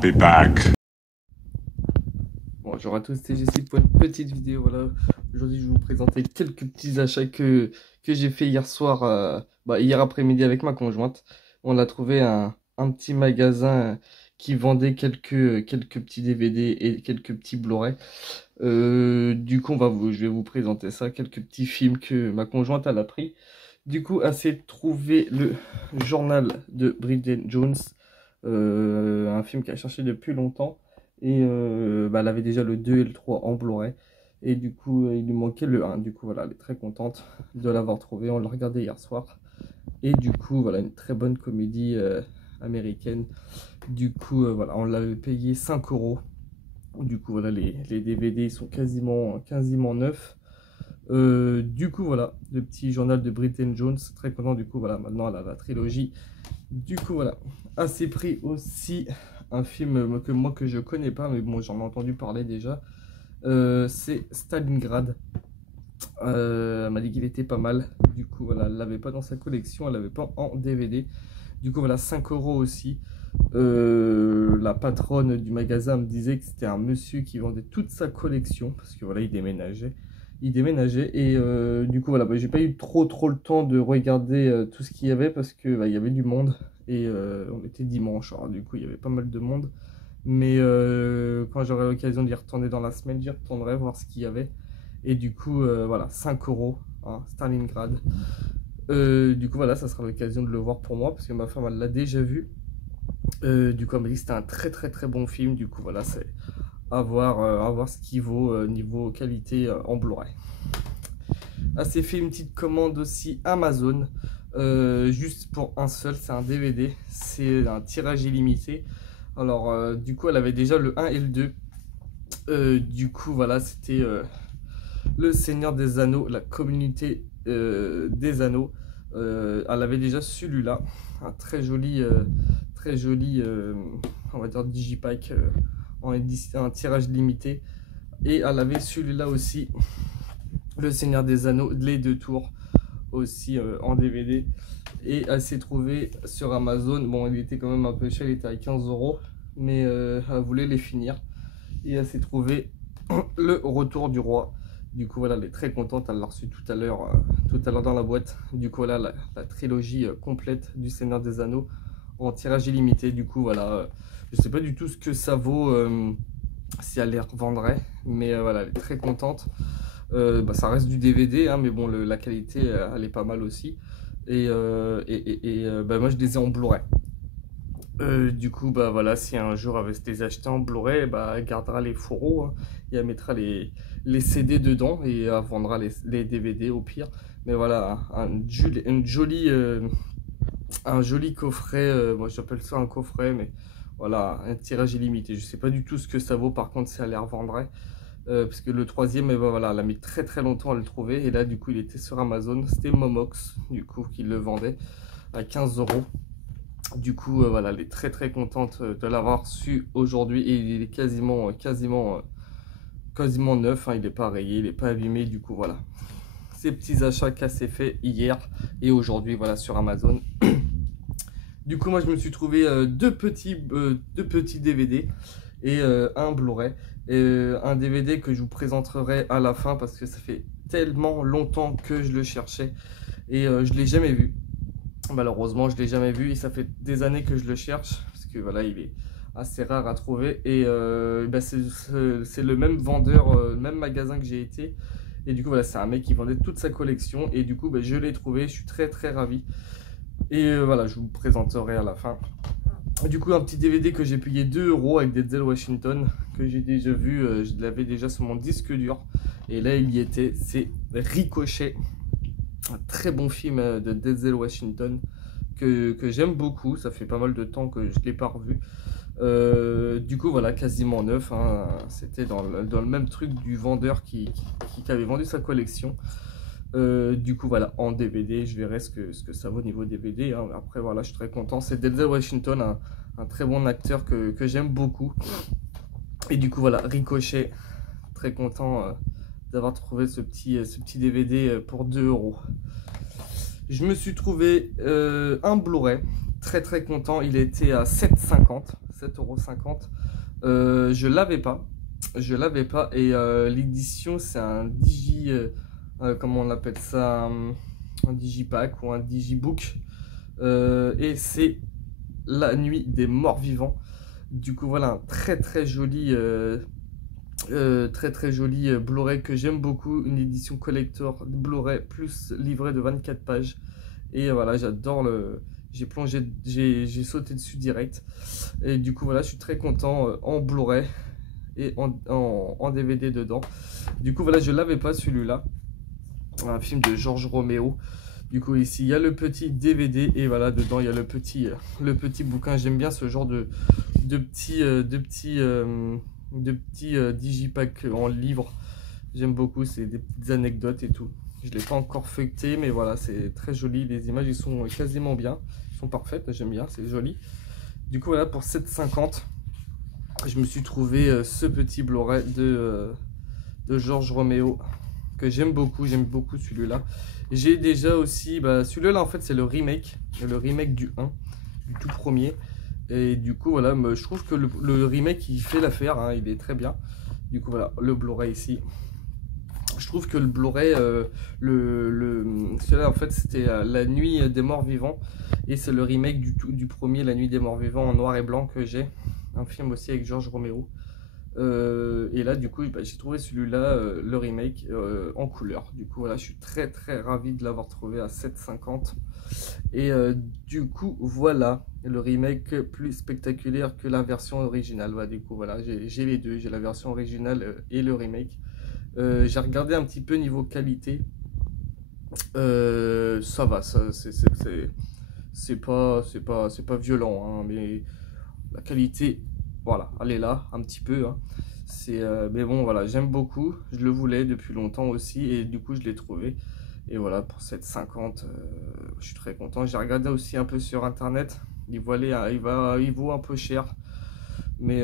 be back. Bonjour à tous, c'est Jessie pour une petite vidéo. Voilà, aujourd'hui je vais vous présenter quelques petits achats que j'ai fait hier soir, hier après-midi avec ma conjointe. On a trouvé un petit magasin qui vendait quelques petits DVD et quelques petits Blu-ray. Du coup, je vais vous présenter ça, quelques petits films que ma conjointe elle a pris. Du coup, elle s'est trouvé le journal de Bridget Jones, un film qu'elle a cherché depuis longtemps. Et elle avait déjà le 2 et le 3 en Blu-ray. Et du coup, il lui manquait le 1. Du coup, voilà, elle est très contente de l'avoir trouvé. On l'a regardé hier soir. Et du coup, voilà, une très bonne comédie américaine. Du coup, voilà, on l'avait payé 5 euros. Du coup, voilà, les DVD sont quasiment neufs. Du coup, voilà, le petit journal de Bridget Jones. Très content, du coup, voilà, maintenant elle a la trilogie. Du coup, voilà, à ses prix aussi, un film que je connais pas, mais bon, j'en ai entendu parler déjà. C'est Stalingrad. Elle m'a dit qu'il était pas mal. Du coup, voilà, elle l'avait pas dans sa collection, elle l'avait pas en DVD. Du coup, voilà, 5 euros aussi. La patronne du magasin me disait que c'était un monsieur qui vendait toute sa collection, parce que voilà, il déménageait. Et du coup, voilà, j'ai pas eu trop le temps de regarder tout ce qu'il y avait, parce que il y avait du monde. Et on était dimanche, alors du coup, il y avait pas mal de monde. Mais quand j'aurai l'occasion d'y retourner dans la semaine, j'y retournerai voir ce qu'il y avait. Et du coup, voilà, 5 euros, hein, Stalingrad. Du coup, voilà, ça sera l'occasion de le voir pour moi, parce que ma femme, elle l'a déjà vu. Du coup, elle m'a dit que c'était un très bon film. Du coup, voilà, c'est à voir ce qu'il vaut niveau qualité en Blu-ray. Elle s'est fait une petite commande aussi Amazon, juste pour un seul, c'est un DVD. C'est un tirage illimité. Alors, du coup, elle avait déjà le 1 et le 2. Du coup, voilà, c'était Le Seigneur des Anneaux, la communauté des Anneaux. Elle avait déjà celui-là, un très joli, on va dire digipack un tirage limité. Et elle avait celui-là aussi, Le Seigneur des Anneaux, les 2 tours aussi en DVD. Et elle s'est trouvée sur Amazon. Bon, il était quand même un peu cher, il était à 15 euros, mais elle voulait les finir. Et elle s'est trouvée Le Retour du Roi. Du coup, voilà, elle est très contente. Elle l'a reçu tout à l'heure dans la boîte. Du coup, voilà, la trilogie complète du Seigneur des Anneaux en tirage illimité. Du coup, voilà, je sais pas du tout ce que ça vaut, si elle les revendrait, mais voilà, elle est très contente. Ça reste du DVD, hein, mais bon, la qualité, elle est pas mal aussi. Et moi, je les ai en Blu-ray. Du coup, voilà, si un jour elle veut se les acheter en Blu-ray, elle gardera les fourreaux, hein, et elle mettra les CD dedans et elle vendra les DVD au pire. Mais voilà, un joli coffret, moi j'appelle ça un coffret, mais voilà, un tirage illimité. Je sais pas du tout ce que ça vaut, par contre, si elle les revendrait. Parce que le troisième, voilà, elle a mis très longtemps à le trouver. Et là, du coup, il était sur Amazon. C'était Momox, du coup, qui le vendait à 15 euros. Du coup, voilà, elle est très contente de l'avoir su aujourd'hui. Et il est quasiment neuf, hein, il n'est pas rayé, il n'est pas abîmé. Du coup, voilà, ces petits achats qu'elle s'est fait hier et aujourd'hui, voilà, sur Amazon. Du coup, moi, je me suis trouvé deux petits DVD et un Blu-ray. Un DVD que je vous présenterai à la fin, parce que ça fait tellement longtemps que je le cherchais et je ne l'ai jamais vu. Malheureusement, je ne l'ai jamais vu et ça fait des années que je le cherche, parce que voilà, il est assez rare à trouver. Et c'est le même vendeur, le même magasin que j'ai été. Et du coup, voilà, c'est un mec qui vendait toute sa collection. Et du coup, je l'ai trouvé, je suis très ravi. Et voilà, je vous présenterai à la fin. Du coup, un petit DVD que j'ai payé 2 euros avec Denzel Washington, que j'ai déjà vu, je l'avais déjà sur mon disque dur. Et là, il y était, c'est Ricochet. Un très bon film de Denzel Washington que j'aime beaucoup. Ça fait pas mal de temps que je ne l'ai pas revu. Du coup, voilà, quasiment neuf, hein. C'était dans le même truc du vendeur qui avait vendu sa collection. Du coup, voilà, en DVD, je verrai ce que ça vaut au niveau DVD, hein. Après, voilà, je suis très content. C'est Denzel Washington, un très bon acteur que j'aime beaucoup. Et du coup, voilà, Ricochet, très content d'avoir trouvé ce petit DVD pour 2 euros. Je me suis trouvé un Blu-ray, très content. Il était à 7,50. 7,50 €. Je l'avais pas et l'édition c'est un digi, comment on appelle ça, un digipack ou un digibook. Et c'est La Nuit des Morts Vivants. Du coup voilà un très joli très joli Blu-ray que j'aime beaucoup, une édition collector Blu-ray plus livret de 24 pages. Et voilà, j'adore le. J'ai plongé, j'ai sauté dessus direct. Et du coup, voilà, je suis très content en Blu-ray et en DVD dedans. Du coup, voilà, je l'avais pas celui-là. Un film de Georges Romero. Du coup, ici, il y a le petit DVD et voilà, dedans, il y a le petit bouquin. J'aime bien ce genre de petits, digipack en livre. J'aime beaucoup, c'est des petites anecdotes et tout. Je ne l'ai pas encore feuilleté, mais voilà, c'est très joli. Les images, ils sont quasiment bien. Ils sont parfaites, j'aime bien, c'est joli. Du coup, voilà, pour 7,50 €, je me suis trouvé ce petit Blu-ray de Georges Romero que j'aime beaucoup celui-là. J'ai déjà aussi, celui-là en fait c'est le remake du 1, du tout premier. Et du coup voilà, je trouve que le remake il fait l'affaire, hein, il est très bien. Du coup voilà, le Blu-ray ici. Je trouve que le Blu-ray, celui-là en fait c'était La Nuit des Morts Vivants. Et c'est le remake du premier La Nuit des Morts Vivants en noir et blanc que j'ai. Un film aussi avec Georges Romero. Et là du coup j'ai trouvé celui-là, le remake en couleur. Du coup voilà, je suis très ravi de l'avoir trouvé à 7,50 €. Et du coup voilà, le remake plus spectaculaire que la version originale. Du coup voilà, j'ai les deux, j'ai la version originale et le remake. J'ai regardé un petit peu niveau qualité. Ça va, c'est pas violent, hein, mais la qualité, voilà, elle est là un petit peu, hein. Mais bon, voilà, j'aime beaucoup. Je le voulais depuis longtemps aussi et du coup, je l'ai trouvé. Et voilà, pour 7,50 €, je suis très content. J'ai regardé aussi un peu sur internet. Il vaut un peu cher, mais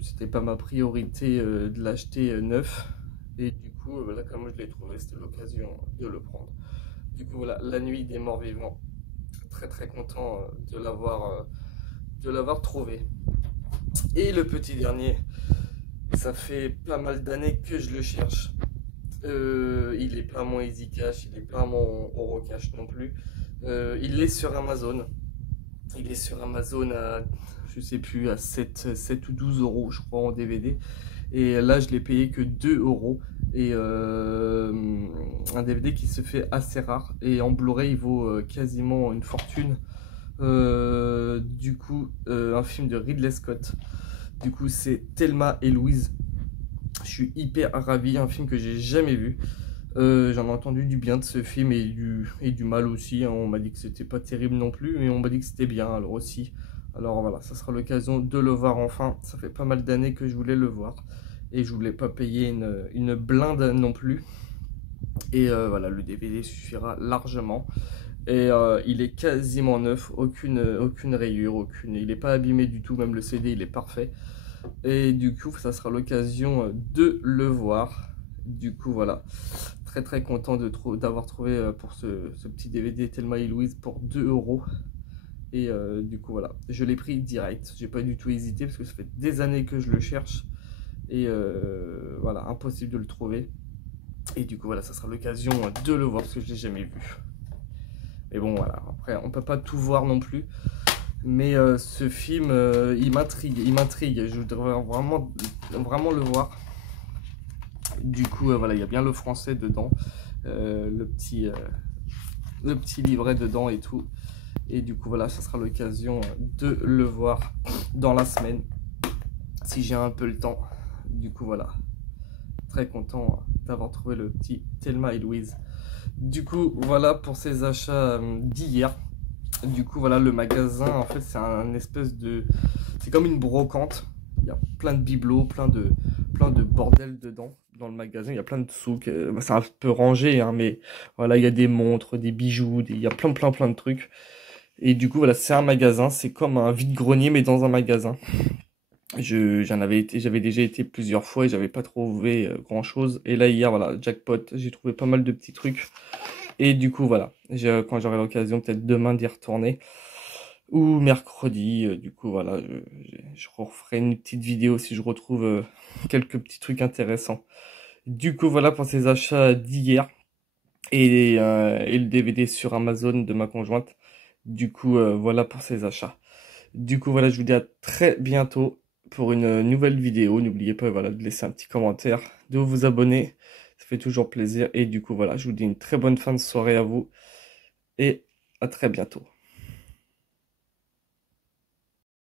c'était pas ma priorité de l'acheter neuf. Et du coup, voilà, comme je l'ai trouvé, c'était l'occasion de le prendre. Du coup, voilà, La Nuit des Morts Vivants. Très content de l'avoir trouvé. Et le petit dernier, ça fait pas mal d'années que je le cherche. Il est pas à mon Easy Cash, il est pas à mon Eurocash non plus. Il est sur Amazon. Il est sur Amazon à, je sais plus, à 7 ou 12 € je crois en DVD. Et là je l'ai payé que 2 €. Et un DVD qui se fait assez rare. Et en Blu-ray il vaut quasiment une fortune. Du coup, un film de Ridley Scott. Du coup, c'est Thelma et Louise. Je suis hyper ravi, un film que j'ai jamais vu. J'en ai entendu du bien de ce film et du mal aussi, hein. On m'a dit que c'était pas terrible non plus, mais on m'a dit que c'était bien alors aussi. Alors voilà, ça sera l'occasion de le voir enfin. Ça fait pas mal d'années que je voulais le voir et je voulais pas payer une blinde non plus. Et voilà, le DVD suffira largement. Et il est quasiment neuf, aucune rayure, il n'est pas abîmé du tout, même le CD il est parfait. Et du coup ça sera l'occasion de le voir. Du coup voilà, très content d'avoir trouvé pour ce petit DVD Thelma et Louise pour 2 €. Et du coup voilà, je l'ai pris direct, j'ai pas du tout hésité parce que ça fait des années que je le cherche. Et voilà, impossible de le trouver. Et du coup voilà, ça sera l'occasion de le voir parce que je l'ai jamais vu. Mais bon voilà, après on peut pas tout voir non plus. Mais ce film, il m'intrigue. Je voudrais vraiment le voir. Du coup, voilà, il y a bien le français dedans, le petit livret dedans et tout. Et du coup, voilà, ça sera l'occasion de le voir dans la semaine, si j'ai un peu le temps. Du coup, voilà, très content d'avoir trouvé le petit Thelma et Louise. Du coup, voilà pour ces achats d'hier. Du coup, voilà, le magasin, en fait, c'est comme une brocante. Il y a plein de bibelots, plein de bordel dedans, dans le magasin. Il y a plein de souks. C'est un peu rangé, hein, mais voilà, il y a des montres, des bijoux, il y a plein de trucs. Et du coup, voilà, c'est un magasin. C'est comme un vide-grenier, mais dans un magasin. J'avais déjà été plusieurs fois et j'avais pas trouvé grand-chose. Et là, hier, voilà, jackpot, j'ai trouvé pas mal de petits trucs. Et du coup, voilà, quand j'aurai l'occasion, peut-être demain d'y retourner. ou mercredi. Du coup, voilà, je referai une petite vidéo si je retrouve quelques petits trucs intéressants. Du coup, voilà pour ces achats d'hier et le DVD sur Amazon de ma conjointe. Du coup, voilà pour ces achats. Du coup, voilà, je vous dis à très bientôt pour une nouvelle vidéo. N'oubliez pas, voilà, de laisser un petit commentaire, de vous abonner. Ça fait toujours plaisir. Et du coup, voilà, je vous dis une très bonne fin de soirée à vous et à très bientôt.